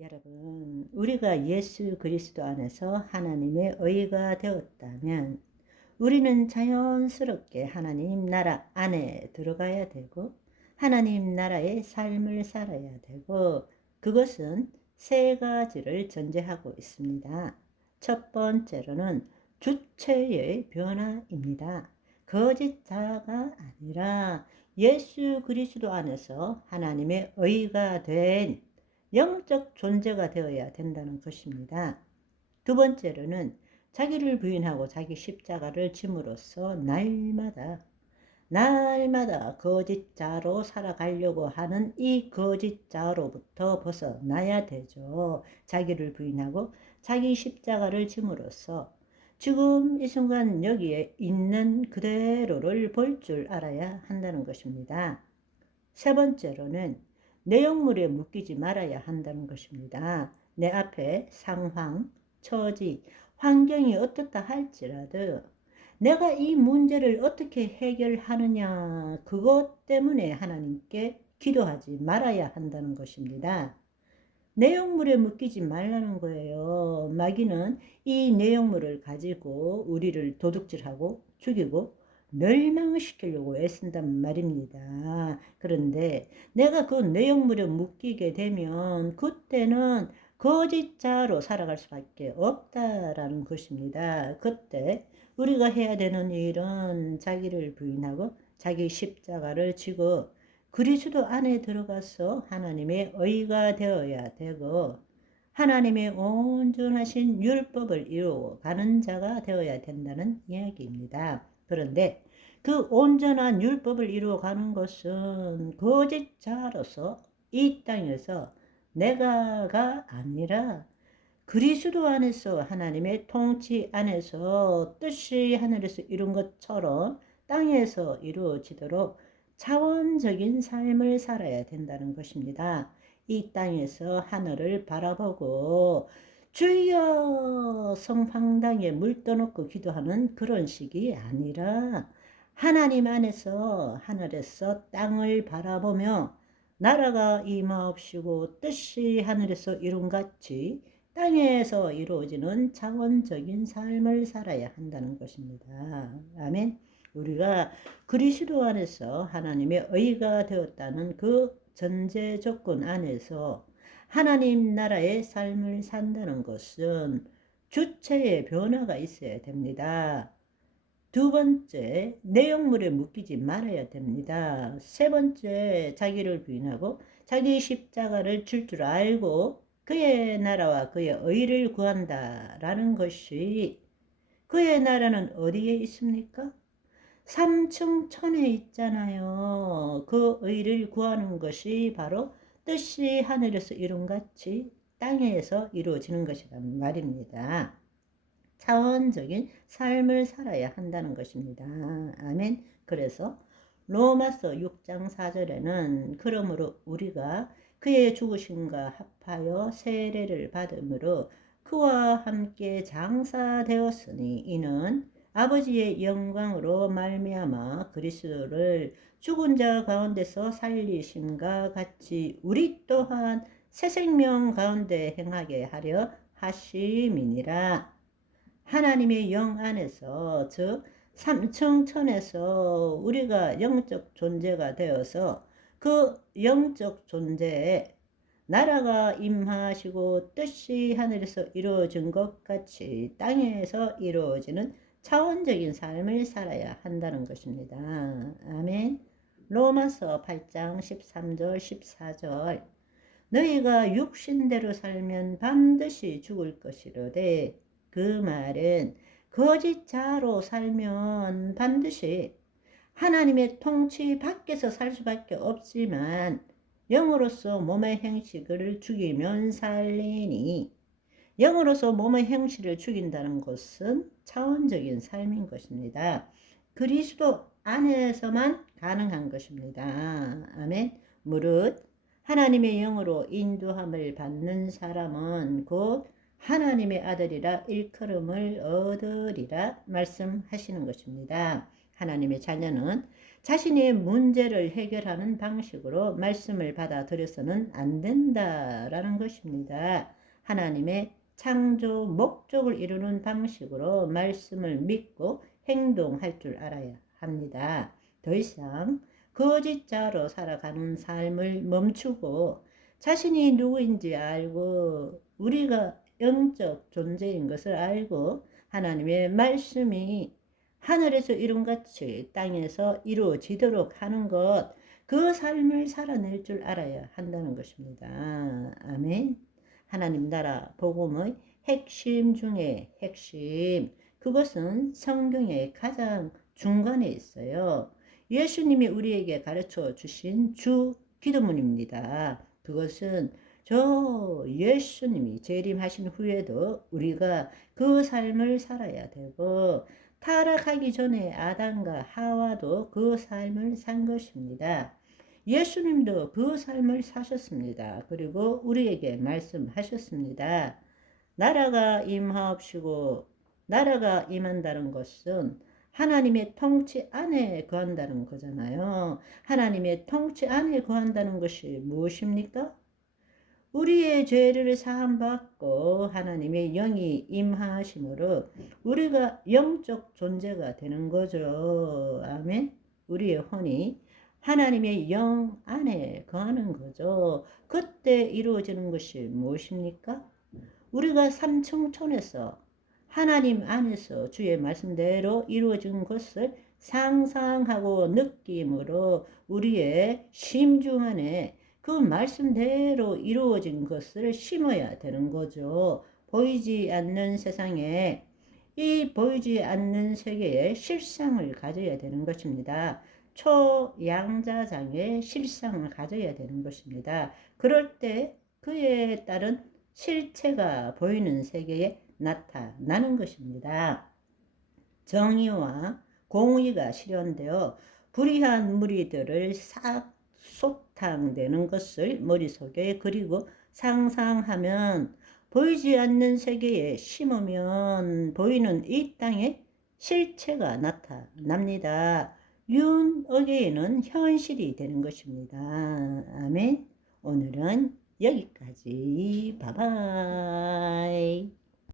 여러분, 우리가 예수 그리스도 안에서 하나님의 의가 되었다면 우리는 자연스럽게 하나님 나라 안에 들어가야 되고 하나님 나라의 삶을 살아야 되고, 그것은 세 가지를 전제하고 있습니다. 첫 번째로는 주체의 변화입니다. 거짓 자가 아니라 예수 그리스도 안에서 하나님의 의가 된 영적 존재가 되어야 된다는 것입니다. 두 번째로는 자기를 부인하고 자기 십자가를 짐으로써 날마다 거짓자로 살아가려고 하는 이 거짓자로부터 벗어나야 되죠. 자기를 부인하고 자기 십자가를 짐으로써 지금 이 순간 여기에 있는 그대로를 볼 줄 알아야 한다는 것입니다. 세 번째로는 내용물에 묶이지 말아야 한다는 것입니다. 내 앞에 상황, 처지, 환경이 어떻다 할지라도 내가 이 문제를 어떻게 해결하느냐, 그것 때문에 하나님께 기도하지 말아야 한다는 것입니다. 내용물에 묶이지 말라는 거예요. 마귀는 이 내용물을 가지고 우리를 도둑질하고 죽이고 멸망시키려고 애쓴단 말입니다. 그런데 내가 그 내용물에 묶이게 되면 그때는 거짓자로 살아갈 수밖에 없다라는 것입니다. 그때 우리가 해야 되는 일은 자기를 부인하고 자기 십자가를 지고 그리스도 안에 들어가서 하나님의 의가 되어야 되고 하나님의 온전하신 율법을 이루어가는 자가 되어야 된다는 이야기입니다. 그런데 그 온전한 율법을 이루어가는 것은 거짓자로서 이 땅에서 내가가 아니라 그리스도 안에서 하나님의 통치 안에서 뜻이 하늘에서 이룬 것처럼 땅에서 이루어지도록 차원적인 삶을 살아야 된다는 것입니다. 이 땅에서 하늘을 바라보고 주여 성황당에 물 떠놓고 기도하는 그런 식이 아니라 하나님 안에서 하늘에서 땅을 바라보며 나라가 임하옵시고 뜻이 하늘에서 이룬같이 땅에서 이루어지는 차원적인 삶을 살아야 한다는 것입니다. 아멘. 우리가 그리스도 안에서 하나님의 의가 되었다는 그 전제 조건 안에서 하나님 나라의 삶을 산다는 것은 주체의 변화가 있어야 됩니다. 두 번째, 내용물에 묶이지 말아야 됩니다. 세 번째, 자기를 부인하고 자기 십자가를 줄 줄 알고 그의 나라와 그의 의를 구한다라는 것이, 그의 나라는 어디에 있습니까? 삼층천에 있잖아요. 그 의를 구하는 것이 바로 뜻이 하늘에서 이룬같이 땅에서 이루어지는 것이란 말입니다. 차원적인 삶을 살아야 한다는 것입니다. 아멘. 그래서 로마서 6장 4절에는 그러므로 우리가 그의 죽으심과 합하여 세례를 받음으로 그와 함께 장사되었으니 이는 아버지의 영광으로 말미암아 그리스도를 죽은 자 가운데서 살리심과 같이 우리 또한 새 생명 가운데 행하게 하려 하심이니라. 하나님의 영 안에서, 즉 삼층천에서 우리가 영적 존재가 되어서 그 영적 존재에 나라가 임하시고 뜻이 하늘에서 이루어진 것 같이 땅에서 이루어지는 차원적인 삶을 살아야 한다는 것입니다. 아멘. 로마서 8장 13절 14절 너희가 육신대로 살면 반드시 죽을 것이로되, 그 말은 거짓자로 살면 반드시 하나님의 통치 밖에서 살 수밖에 없지만 영으로서 몸의 행실을 죽이면 살리니, 영으로서 몸의 행실을 죽인다는 것은 차원적인 삶인 것입니다. 그리스도 안에서만 가능한 것입니다. 아멘. 무릇 하나님의 영으로 인도함을 받는 사람은 곧 하나님의 아들이라 일컬음을 얻으리라 말씀하시는 것입니다. 하나님의 자녀는 자신의 문제를 해결하는 방식으로 말씀을 받아들여서는 안 된다라는 것입니다. 하나님의 창조 목적을 이루는 방식으로 말씀을 믿고 행동할 줄 알아야 합니다. 더 이상 거짓자로 살아가는 삶을 멈추고 자신이 누구인지 알고 우리가 영적 존재인 것을 알고 하나님의 말씀이 하늘에서 이룬같이 땅에서 이루어지도록 하는 것, 그 삶을 살아낼 줄 알아야 한다는 것입니다. 아멘. 하나님 나라 복음의 핵심 중에 핵심, 그것은 성경의 가장 중간에 있어요. 예수님이 우리에게 가르쳐 주신 주 기도문입니다. 그것은 저 예수님이 재림하신 후에도 우리가 그 삶을 살아야 되고, 타락하기 전에 아담과 하와도 그 삶을 산 것입니다. 예수님도 그 삶을 사셨습니다. 그리고 우리에게 말씀하셨습니다. 나라가 임하옵시고, 나라가 임한다는 것은 하나님의 통치 안에 거한다는 거잖아요. 하나님의 통치 안에 거한다는 것이 무엇입니까? 우리의 죄를 사함받고 하나님의 영이 임하심으로 우리가 영적 존재가 되는 거죠. 아멘. 우리의 혼이 하나님의 영 안에 거하는 거죠. 그때 이루어지는 것이 무엇입니까? 우리가 삼층천에서 하나님 안에서 주의 말씀대로 이루어진 것을 상상하고 느낌으로 우리의 심중 안에 그 말씀대로 이루어진 것을 심어야 되는 거죠. 보이지 않는 세상에, 이 보이지 않는 세계에 실상을 가져야 되는 것입니다. 초양자장의 실상을 가져야 되는 것입니다. 그럴 때 그에 따른 실체가 보이는 세계에 나타나는 것입니다. 정의와 공의가 실현되어 불의한 무리들을 싹 소탕되는 것을 머릿속에 그리고 상상하면 보이지 않는 세계에 심으면 보이는 이 땅에 실체가 나타납니다. 윤어게인은 현실이 되는 것입니다. 아멘. 오늘은 여기까지. 바이바이.